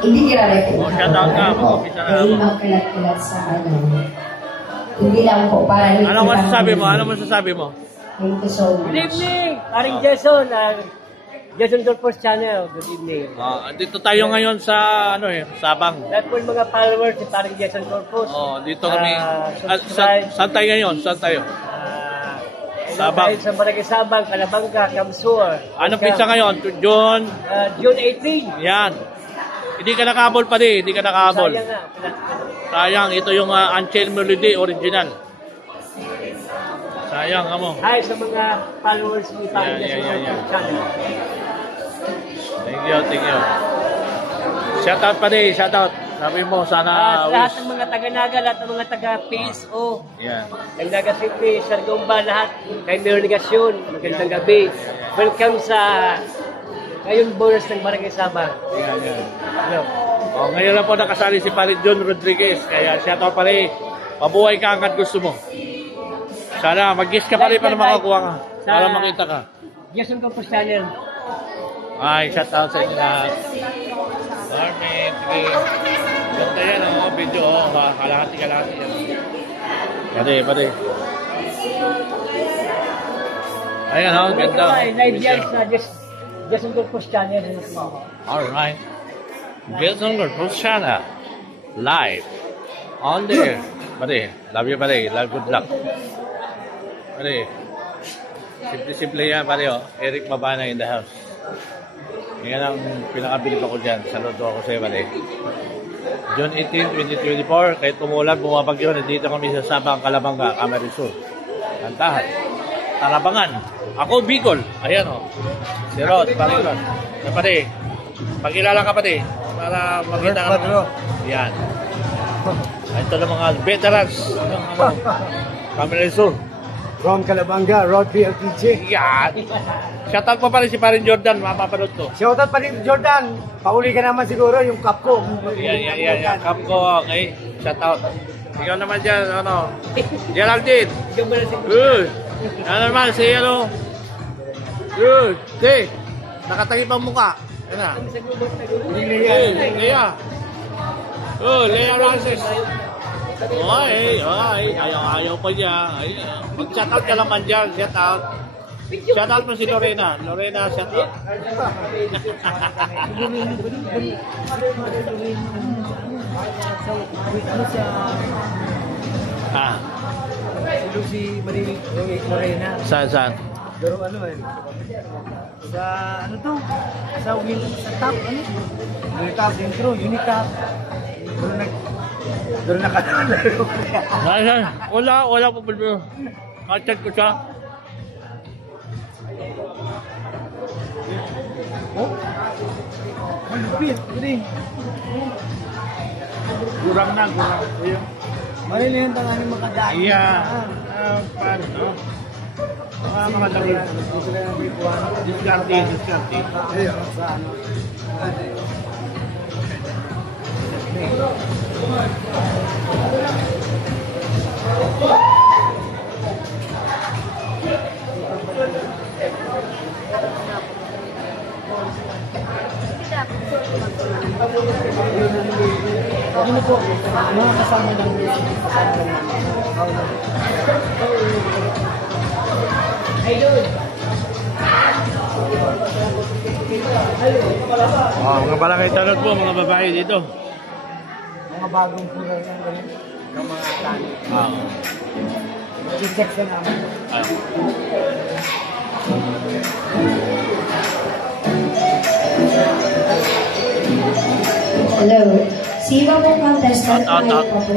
Hindi nire-recommend. Shout out ka, mag-umpisa na ako. Magkalat-kalat sa ano. Hindi lang po para hindi. Ano masasabi mo? Ano masasabi mo? Thank you so much. Good evening! Paring Jason, Jason Dorpos Channel. Good evening. Dito tayo ngayon sa Sabang. Lahat po yung mga followers ni Paring Jason Dorpos. Dito kami. Subscribe. Saan tayo ngayon? Saan tayo? Sabang. Sa Barangay Sabang, Calabanga, Kamsur. Anong pizza ngayon? June 18. Yan. Hindi ka nakahabol pa di. Hindi ka nakahabol. Sayang nga. Sayang. Ito yung Anchel Melody original. Sayang ka mo. Hi sa mga followers ni Paring Jason Dorpos Channel. Thank you. Shout out pa di. Shout out. Sabi mo, sana lahat ng mga taga-Naga, lahat ng mga taga-PSO. Yan. Kay Naga City, Sargomba, lahat. Kay Mayor Negasyon, magandang gabi. Welcome sa ngayon bonus ng Barangay Sabang. Yan. Hello. Ngayon lang po nakasali si Parin John Rodriguez. Kaya shout out pa rin. Mabuhay ka hanggat gusto mo. Sana mag-guess ka pa rin para makakuha ka. Para makita ka. Jason Dorpos Channel. Ay, shout out sa inyo lahat. Armin, sige. Ganda yan, video, kalahati yan. Pati. Ayan, ganda. Live yan sa Jason Dorpos Channel. Alright. Jason Dorpos Channel. Live. On there. Pati, love you pati. Love, good luck. Pati. Simple yan pati, Eric Mabana in the house. Yan ang pinakabilib ako dyan. Saludo ako sa iyo, pare. June 18, 2024, kahit umulan, bumabagyo, nandito kami sa Sabang, Calabanga, Camarines Sur. Kantahan. Tarabangan. Ako, Bicol. Ayan, Si Rod, pare Rod. Yan, pare. Pagkilala ka, pare. Para makita ka naman. Yan. Ito na mga veterans. Camarines Sur. From Calabanga, Rod PLPJ. Yan. Shoutout pa pala si Parin Jordan, mapapanood to. Shoutout pa rin Jordan. Pauli ka naman siguro yung cup ko. Yan. Cup ko, okay. Shoutout. Ikaw naman dyan, Geraldine. Good. Ano naman, si Good. Okay. Nakatagip ang mukha. Yan na. Lea. Lea Rances. Ay, ayaw pa niya. Mag-shoutout ka naman dyan, shoutout. Shoutout mo si Lorena. Lorena, shoutout. Si Lorena. Saan? Pero sa to? Sa top, Unicap, intro, Unicap. Doon nakalaro. Wala po pala. Kachat ko siya. Malupit, pwede. Gurang na. Malilihan pa namin makadaan. Paano? Mga dali. Diskarte. Ayun, sa ano. Ano po, mga kasama lang Mga barangay tanod po, mga babae dito. mga bagong pura yan, ng mga tani. I-check sa namin. Hello. Sino pong contestant? Out. Ngayon pa po.